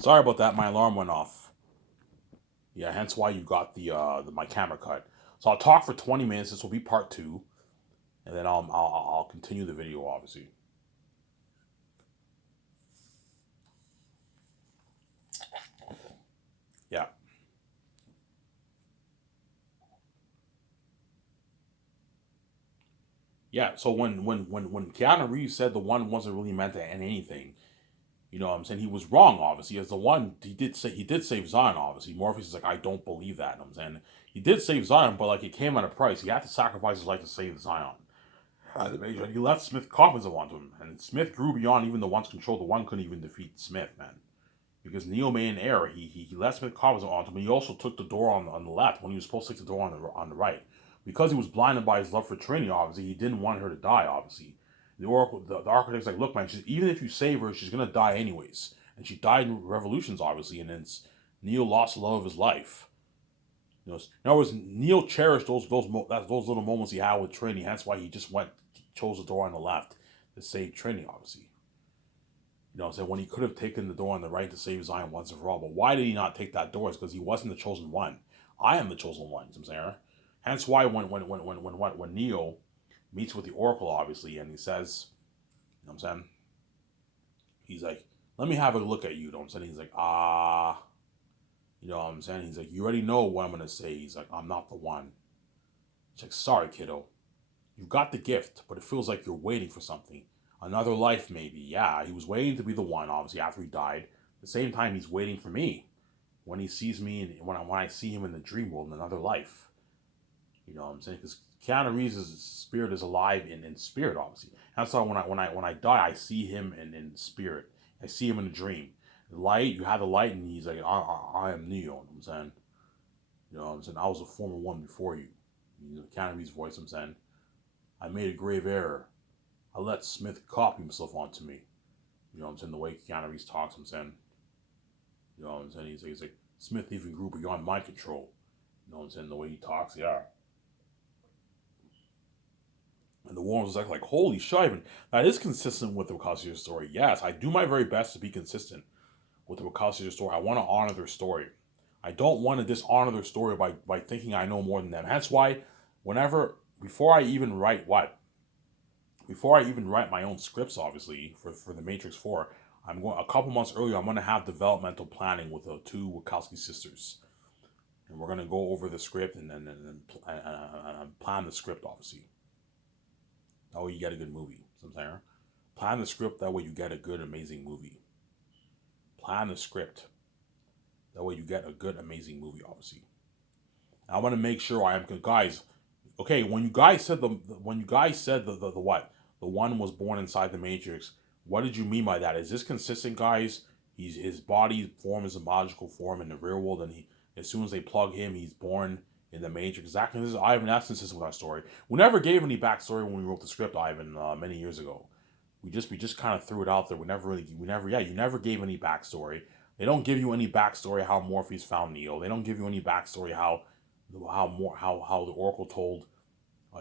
Sorry about that. My alarm went off. Yeah, hence why you got my camera cut. So I'll talk for 20 minutes. This will be part two, and then I'll continue the video. Obviously, yeah, yeah. So when Keanu Reeves said the one wasn't really meant to end anything, you know what I'm saying, he was wrong. Obviously, as the one he did save Zion. Obviously, Morpheus is like, I don't believe that. You know what I'm saying, he did save Zion, but like it came at a price. He had to sacrifice his life to save Zion. He left Smith coffins onto him, and Smith grew beyond even the one's control. The one couldn't even defeat Smith, man. Because Neo made an error. He let Smith coffins onto him, but he also took the door on the left when he was supposed to take the door on the right. Because he was blinded by his love for Trinity, obviously, he didn't want her to die, obviously. The Oracle, the architect's like, look, man, even if you save her, she's gonna die anyways. And she died in revolutions, obviously, and then Neo lost the love of his life. You know, in other words, Neil cherished those little moments he had with Trinity. That's why he just chose the door on the left to save Trinity. Obviously, you know, so when he could have taken the door on the right to save Zion once and for all, but why did he not take that door? It's because he wasn't the chosen one. I am the chosen one. You know what I'm saying? Hence why when Neo meets with the Oracle, obviously, and he says, you know what I'm saying, he's like, let me have a look at you. You know what I'm saying? He's like, you know what I'm saying? He's like, you already know what I'm gonna say. He's like, I'm not the one. He's like, sorry, kiddo. You got the gift, but it feels like you're waiting for something. Another life, maybe. Yeah, he was waiting to be the one, obviously, after he died. At the same time, he's waiting for me. When he sees me, and when I see him in the dream world in another life. You know what I'm saying? Because Keanu Reeves' spirit is alive in spirit, obviously. That's why when I die, I see him in spirit. I see him in a dream. The light, you have the light, and he's like, I am Neo. You know what I'm saying? You know what I'm saying? I was a former one before you. You know, Keanu Reeves' voice, I'm saying. I made a grave error. I let Smith copy himself onto me. You know what I'm saying? The way Keanu Reeves talks, I'm saying. You know what I'm saying? He's like, Smith even grew beyond my control. You know what I'm saying? The way he talks, yeah. And the Warren was like holy shit, that is consistent with the Wakasio story. Yes, I do my very best to be consistent with the Wakasio story. I want to honor their story. I don't want to dishonor their story by thinking I know more than them. That's why, whenever, before I even write my own scripts, obviously for the Matrix Four, I'm going a couple months earlier. I'm going to have developmental planning with the two Wachowski sisters, and we're going to go over the script and plan the script. Obviously, that way you get a good movie. Something. Plan the script. That way you get a good, amazing movie. Plan the script. That way you get a good, amazing movie. Obviously, I want to make sure I am guys. Okay, when you guys said the what, the one was born inside the Matrix, what did you mean by that? Is this consistent, guys? His body form is a magical form in the real world, and he, as soon as they plug him, he's born in the Matrix. Exactly. This is Ivan. That's consistent with our story. We never gave any backstory when we wrote the script, Ivan, many years ago. We just kind of threw it out there. You never gave any backstory. They don't give you any backstory how Morpheus found Neo. They don't give you any backstory how the Oracle told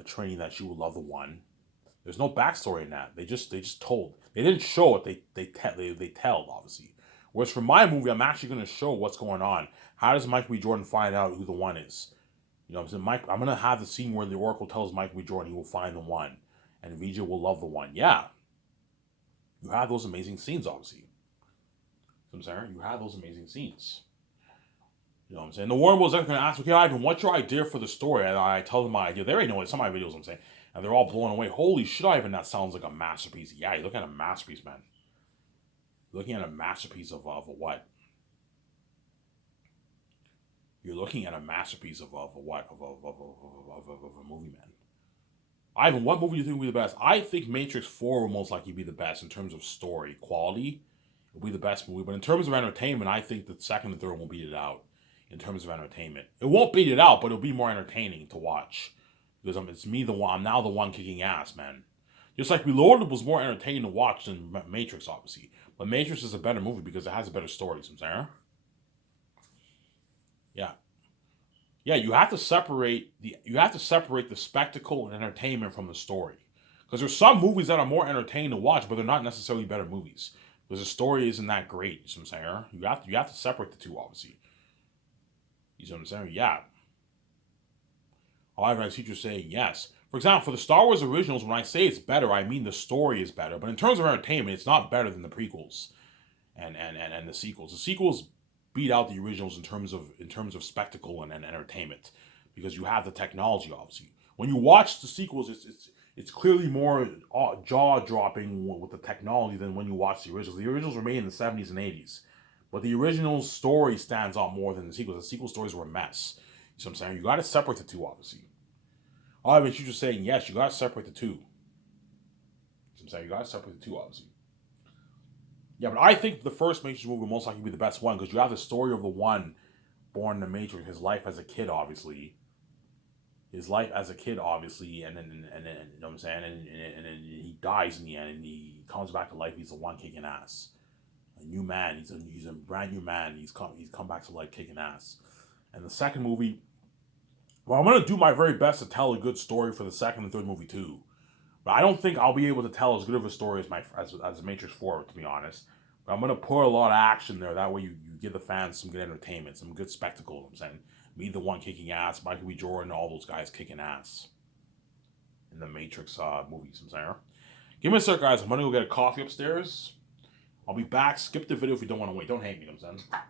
Trinity that she would love the one. There's no backstory in that. They just told. They didn't show it. They tell, obviously. Whereas for my movie, I'm actually going to show what's going on. How does Michael B. Jordan find out who the one is? You know what I'm saying? I'm going to have the scene where the Oracle tells Michael B. Jordan he will find the one, and Vijay will love the one. Yeah, you have those amazing scenes, obviously. You know what I'm saying? You have those amazing scenes. You know what I'm saying? The Warren was going to ask, okay, Ivan, what's your idea for the story? And I tell them my idea. They already know it. Some of my videos, I'm saying. And they're all blown away. Holy shit, Ivan, that sounds like a masterpiece. Yeah, you're looking at a masterpiece, man. You're looking at a masterpiece of what? You're looking at a masterpiece of a what? Of a movie, man. Ivan, what movie do you think will be the best? I think Matrix 4 will most likely be the best in terms of story. Quality will be the best movie. But in terms of entertainment, I think the second and third will beat it out in terms of entertainment. It won't beat it out, but it'll be more entertaining to watch. Because it's me the one, I'm now the one kicking ass, man. Just like Reloaded was more entertaining to watch than Matrix, obviously. But Matrix is a better movie because it has a better story, you know what I'm saying? Yeah. Yeah, you have to separate the spectacle and entertainment from the story. Because there's some movies that are more entertaining to watch, but they're not necessarily better movies. because the story isn't that great. You see what I'm saying? You have to separate the two, obviously. You see what I'm saying? Yeah. However, I see what you're saying. Yes. For example, for the Star Wars originals, when I say it's better, I mean the story is better. But in terms of entertainment, it's not better than the prequels and the sequels. The sequels beat out the originals in terms of spectacle and entertainment because you have the technology. Obviously, when you watch the sequels, it's clearly more jaw dropping with the technology than when you watch the originals. The originals were made in the 70s and 80s, but the original story stands out more than the sequels. The sequel stories were a mess. You know what I'm saying? You got to separate the two, obviously. However, you're just saying yes. You got to separate the two. You know what I'm saying? You got to separate the two, obviously. Yeah, but I think the first Matrix movie will most likely be the best one because you have the story of the one born in the Matrix, his life as a kid, obviously, and then you know what I'm saying, and then he dies in the end, and he comes back to life. He's the one kicking ass, a new man. He's a brand new man. He's come back to life kicking ass. And the second movie, well, I'm gonna do my very best to tell a good story for the second and third movie too. But I don't think I'll be able to tell as good of a story as Matrix Four, to be honest. But I'm gonna put a lot of action there. That way, you give the fans some good entertainment, some good spectacle. You know what I'm saying, me the one kicking ass, Michael B. Jordan, all those guys kicking ass in the Matrix movies. You know what I'm saying, give me a sec, guys. I'm gonna go get a coffee upstairs. I'll be back. Skip the video if you don't want to wait. Don't hate me. You know what I'm saying.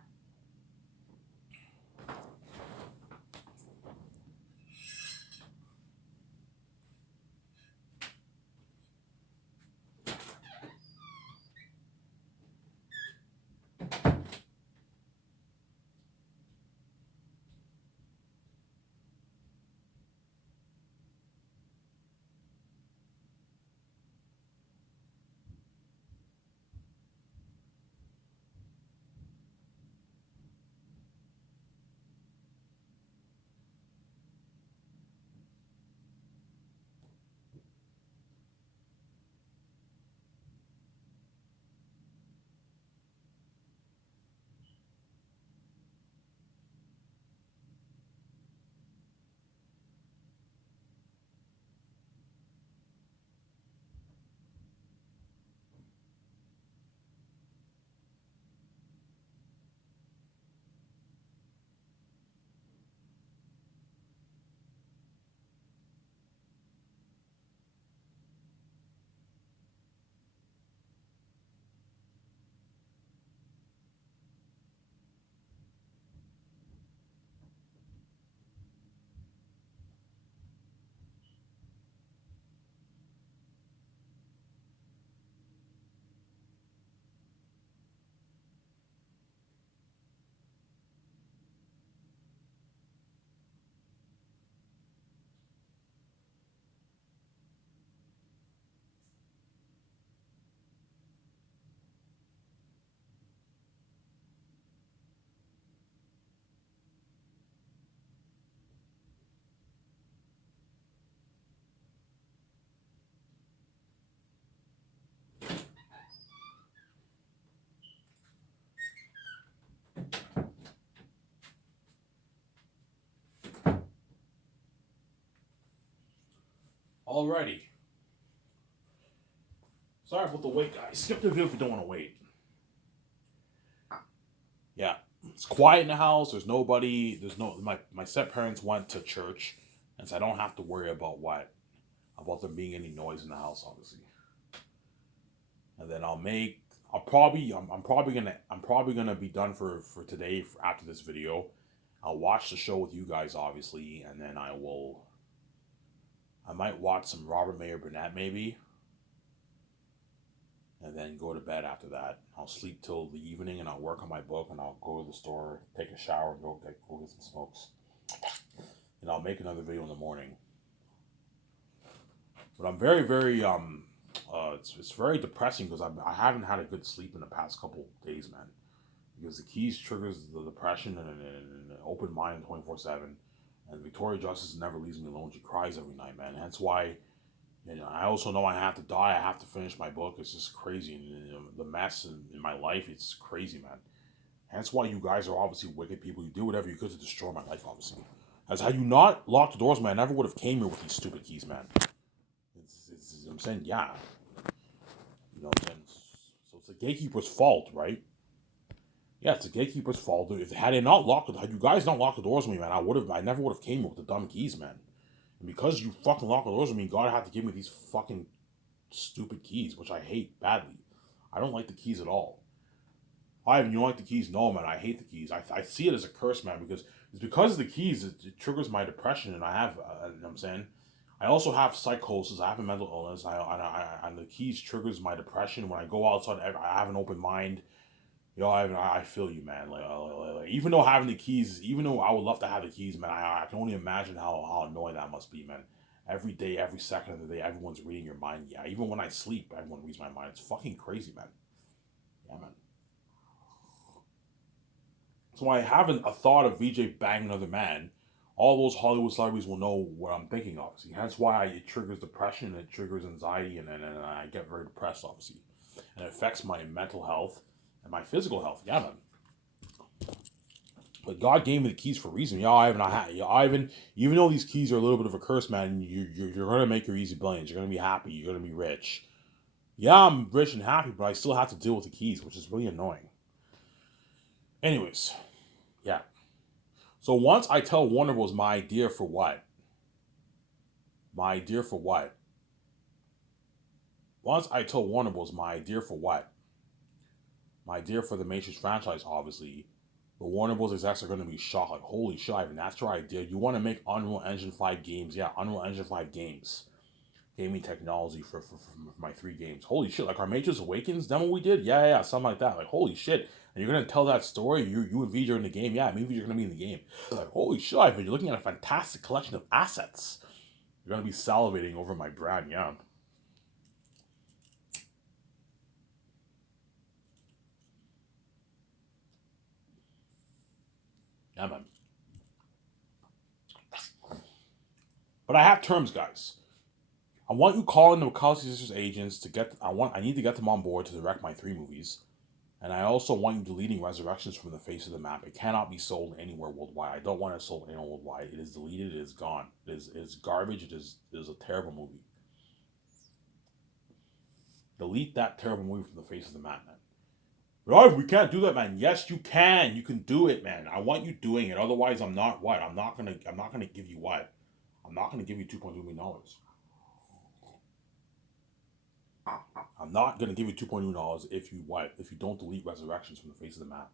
Alrighty. Sorry about the wait, guys. Skip the video if you don't want to wait. Yeah, it's quiet in the house. There's nobody. There's no my step parents went to church, and so I don't have to worry about there being any noise in the house, obviously. And then I'm probably gonna be done for today after this video. I'll watch the show with you guys, obviously, and then I might watch some Robert Mayer Burnett maybe, and then go to bed after that. I'll sleep till the evening, and I'll work on my book, and I'll go to the store, take a shower, and go get some smokes, and I'll make another video in the morning. But I'm very, very it's very depressing because I haven't had a good sleep in the past couple days, man. Because the keys triggers the depression and an open mind 24/7, and Victoria Justice never leaves me alone. She cries every night, man. That's why. I also know I have to die. I have to finish my book. It's just crazy, and the mess in my life. It's crazy, man. That's why you guys are obviously wicked people. You do whatever you could to destroy my life, obviously. As had you not locked the doors, man, I never would have came here with these stupid keys, man. I'm saying, yeah. You know what I'm saying? So it's the gatekeeper's fault, right? Yeah, it's the gatekeeper's fault. If had they not locked it, had you guys not locked the doors with me, man, I never would have came here with the dumb keys, man. And because you fucking locked the doors with me, God had to give me these fucking stupid keys, which I hate badly. I don't like the keys at all. Ivan, you don't like the keys? No, man, I hate the keys. I see it as a curse, man, because it's because of the keys it triggers my depression, and I have, you know what I'm saying? I also have psychosis. I have a mental illness. And the keys triggers my depression. When I go outside, I have an open mind. Yo, I feel you, man. Like, even though having the keys, even though I would love to have the keys, man, I can only imagine how annoying that must be, man. Every day, every second of the day, everyone's reading your mind. Yeah, even when I sleep, everyone reads my mind. It's fucking crazy, man. Yeah, man. So when I have a thought of VJ banging another man, all those Hollywood celebrities will know what I'm thinking, obviously. Hence why it triggers depression, it triggers anxiety, and I get very depressed, obviously. And it affects my mental health and my physical health. Yeah, man. But God gave me the keys for a reason. Yeah, Ivan, even though these keys are a little bit of a curse, man, you're going to make your easy billions. You're going to be happy. You're going to be rich. Yeah, I'm rich and happy, but I still have to deal with the keys, which is really annoying. Anyways, yeah. So once I tell Warner Bros. My idea for what? My idea for what? Once I told Warner Bros. My idea for what? My idea for the Matrix franchise, obviously, the Warner Bros. Execs are going to be shocked. Like, holy shit, Ivan, that's your idea. You want to make Unreal Engine 5 games? Yeah, Unreal Engine 5 games. Gaming technology for my 3 games. Holy shit, like our Matrix Awakens demo we did? Yeah, something like that. Like, holy shit. And you're going to tell that story? You and VJ are in the game? Yeah, maybe you're going to be in the game. Like, holy shit, Ivan, you're looking at a fantastic collection of assets. You're going to be salivating over my brand, yeah. Yeah, man. But I have terms, guys. I want you calling the Wachowski sisters agents to get. I need to get them on board to direct my 3 movies, and I also want you deleting Resurrections from the face of the map. It cannot be sold anywhere worldwide. I don't want it sold anywhere worldwide. It is deleted. It is gone. It is garbage. It is a terrible movie. Delete that terrible movie from the face of the map, man. But we can't do that, man. Yes, you can. You can do it, man. I want you doing it. Otherwise, I'm not what. I'm not gonna give you what. I'm not gonna give you $2.2 million. I'm not gonna give you $2.2 million if you what? If you don't delete Resurrections from the face of the map.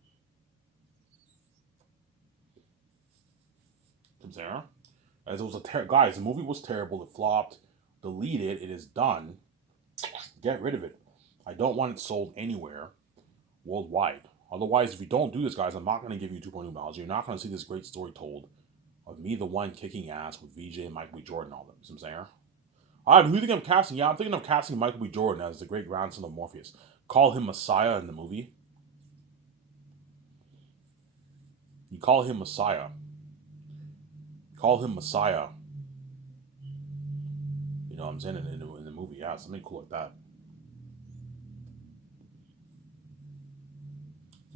Sarah, as it was guys, the movie was terrible. It flopped. Delete it. It is done. Get rid of it. I don't want it sold anywhere worldwide. Otherwise, if you don't do this, guys, I'm not gonna give you $2.2 million. You're not gonna see this great story told of me, the one kicking ass with VJ and Michael B. Jordan, all them. You know what I'm saying? All right, who do you think I'm casting? Yeah, I'm thinking of casting Michael B. Jordan as the great grandson of Morpheus. Call him Messiah in the movie. You call him Messiah. Call him Messiah. You know what I'm saying? In the movie, yeah, something cool like that.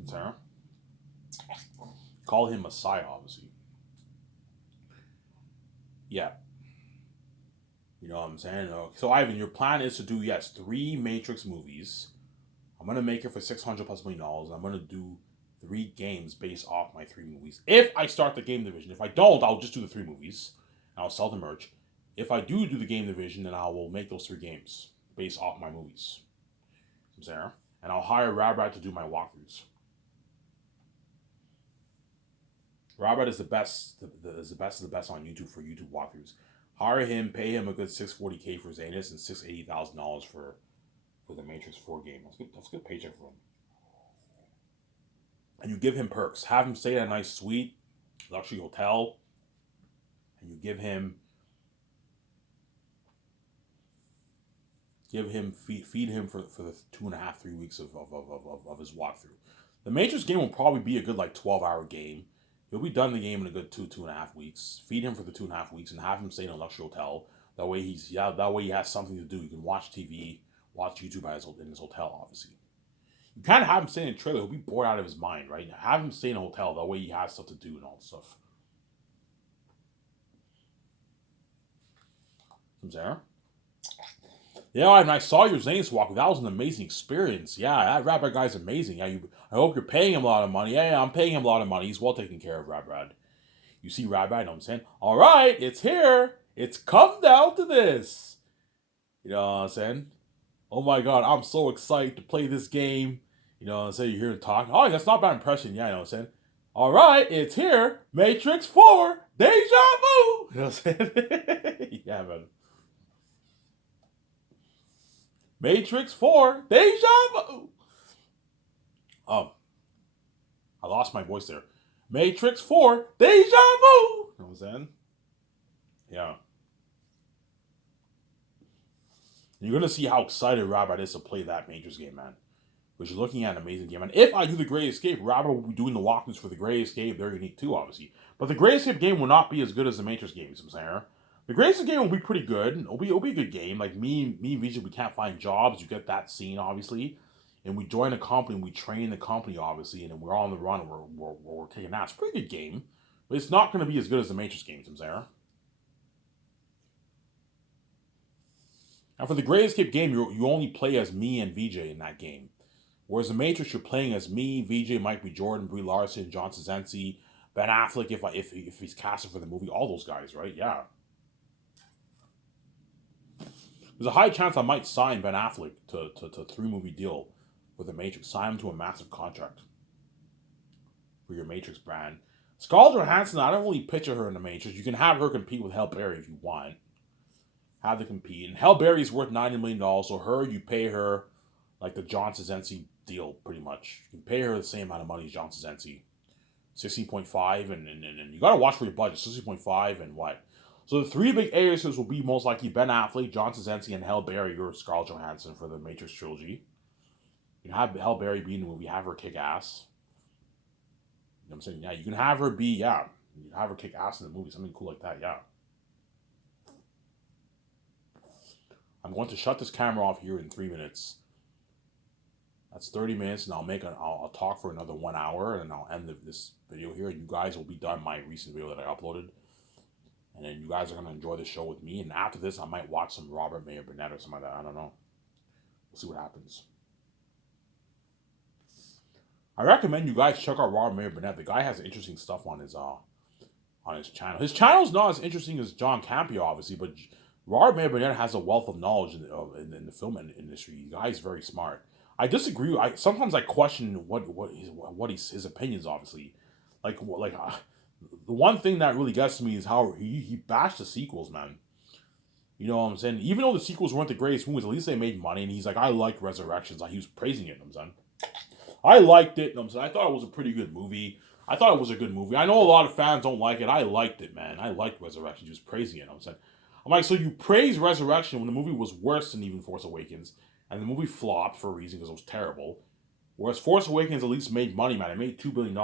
Sarah? Call him Messiah, obviously. Yeah. You know what I'm saying? So, Ivan, your plan is to do, yes, 3 Matrix movies. I'm going to make it for $600+ million. I'm going to do 3 games based off my 3 movies. If I start the game division. If I don't, I'll just do the 3 movies. I'll sell the merch. If I do the game division, then I will make those 3 games based off my movies. Sarah? And I'll hire Rabrat to do my walkthroughs. Robert is the best. Is the best of the best on YouTube for YouTube walkthroughs. Hire him, pay him a good $640K for Zanus and $680,000 for the Matrix 4 game. That's a good paycheck for him. And you give him perks. Have him stay in a nice suite, luxury hotel, and you give him feed him for the 2.5 3 weeks of his walkthrough. The Matrix game will probably be a good like 12-hour game. He'll be done the game in a good 2.5 weeks. Feed him for the 2.5 weeks and have him stay in a luxury hotel. That way he has something to do. He can watch TV, watch YouTube in his hotel, obviously. You kind of have him stay in a trailer. He'll be bored out of his mind, right? Have him stay in a hotel. That way he has stuff to do and all this stuff. From there. Yeah, and I saw your Zane's walk. That was an amazing experience. Yeah, that Rabbi guy's amazing. Yeah, I hope you're paying him a lot of money. Yeah, I'm paying him a lot of money. He's well taken care of, Rabbi. You see Rabbi, you know what I'm saying? All right, it's here. It's come down to this. You know what I'm saying? Oh my god, I'm so excited to play this game. You know what I'm saying? You hear him talk. Oh, that's not bad impression. Yeah, you know what I'm saying? All right, it's here. Matrix 4. Deja vu. You know what I'm saying? Yeah, man. Matrix 4. Deja vu. Um, I lost my voice there. Matrix 4. Deja vu. You know what I'm saying? Yeah. You're gonna see how excited Robert is to play that Matrix game, man. Which you're looking at an amazing game. And if I do the Great Escape, Robert will be doing the walkthroughs for the Great Escape. They're unique too, obviously. But the Great Escape game will not be as good as the Matrix games, I'm saying. The Great Escape game will be pretty good. It'll be a good game. Like me and Vijay, we can't find jobs. You get that scene, obviously. And we join a company, we train the company, obviously, and then we're on the run and we're taking that. It's a pretty good game. But it's not going to be as good as the Matrix games, I'm saying. And for the Great Escape game, you only play as me and VJ in that game. Whereas the Matrix, you're playing as me, VJ, Mike B. Jordan, Brie Larson, John Krasinski, Ben Affleck, if he's casted for the movie, all those guys, right? Yeah. There's a high chance I might sign Ben Affleck to a 3-movie deal with the Matrix. Sign him to a massive contract for your Matrix brand. Scarlett Johansson, I don't really picture her in the Matrix. You can have her compete with Halle Berry if you want. Have to compete. And Halle Berry's worth $90 million, so her, you pay her like the John Krasinski deal, pretty much. You can pay her the same amount of money as John Krasinski. 16.5, and you gotta watch for your budget. 16.5 and what? So the 3 big A-listers will be most likely Ben Affleck, John Krasinski, and Halle Berry or Scarlett Johansson for the Matrix trilogy. You can have Halle Berry be in the movie, have her kick ass. You know what I'm saying? Yeah, you can have her be, yeah. You can have her kick ass in the movie, something cool like that, yeah. I'm going to shut this camera off here in 3 minutes. That's 30 minutes, and I'll talk for another 1 hour, and I'll end this video here. And you guys will be done my recent video that I uploaded, and then you guys are gonna enjoy the show with me. And after this, I might watch some Robert Mayer Burnett or something like that. I don't know. We'll see what happens. I recommend you guys check out Robert Mayer Burnett. The guy has interesting stuff on his channel. His channel's not as interesting as John Campea, obviously, but Robert Mayer Burnett has a wealth of knowledge in the film industry. The guy's very smart. I disagree. Sometimes I question his opinions. Obviously, the one thing that really gets to me is how he bashed the sequels, man. You know what I'm saying? Even though the sequels weren't the greatest movies, at least they made money. And he's like, I like Resurrections. Like, he was praising it. You know what I'm saying? I liked it. You know what I'm saying? I thought it was a pretty good movie. I thought it was a good movie. I know a lot of fans don't like it. I liked it, man. I liked Resurrection. He was praising it. You know what I'm saying? I'm like, so you praise Resurrection when the movie was worse than even Force Awakens, and the movie flopped for a reason because it was terrible. Whereas Force Awakens at least made money, man. It made $2 billion.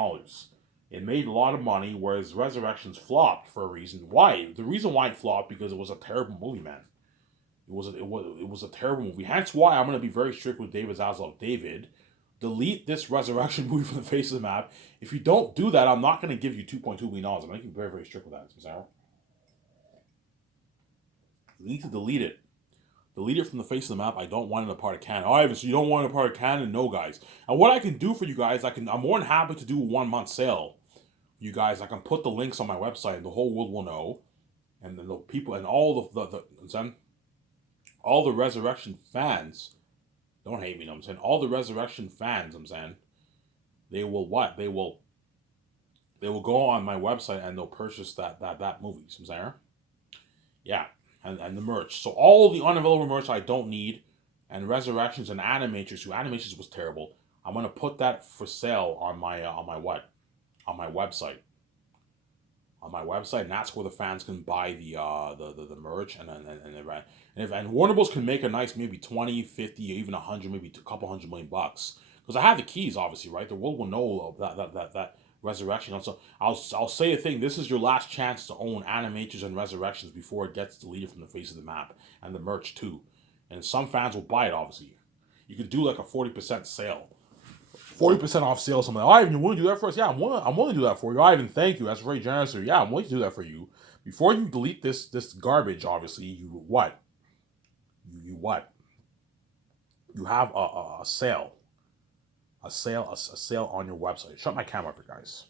It made a lot of money, whereas Resurrections flopped for a reason. Why? The reason why it flopped because it was a terrible movie, man. It was a terrible movie. Hence why I'm going to be very strict with David Zaslav. David, delete this Resurrection movie from the face of the map. If you don't do that, I'm not going to give you $2.2 million. I'm going to be very, very strict with that. You need to delete it. Delete it from the face of the map. I don't want it a part of canon. Oh, Ivan, so you don't want it a part of canon? No, guys. And what I can do for you guys, I'm more than happy to do a 1-month sale. You guys, I can put the links on my website, and the whole world will know. And then the people and all all the Resurrection fans, don't hate me. No, I'm saying all the Resurrection fans. I'm saying they will what? They will go on my website and they'll purchase that movie. I'm saying, yeah. And the merch. So all the unavailable merch I don't need, and Resurrections and Animatrix, who Animatrix was terrible. I'm gonna put that for sale on my website. On my website, and that's where the fans can buy the merch and Warner Bros. Can make a nice maybe 20, 50, even 100, maybe a couple $100 million. Because I have the keys, obviously, right? The world will know that Resurrection. Also, I'll say a thing. This is your last chance to own Animatrix and Resurrections before it gets deleted from the face of the map, and the merch too. And some fans will buy it. Obviously, you could do like a 40% sale, 40% off sale. Something. Like, Ivan, you willing to do that for us? Yeah, I'm willing to do that for you. Ivan, thank you. That's very generous. Yeah, I'm willing to do that for you. Before you delete this garbage, obviously, you what? You what? you have a sale, a sale on your website. Shut my camera up, guys.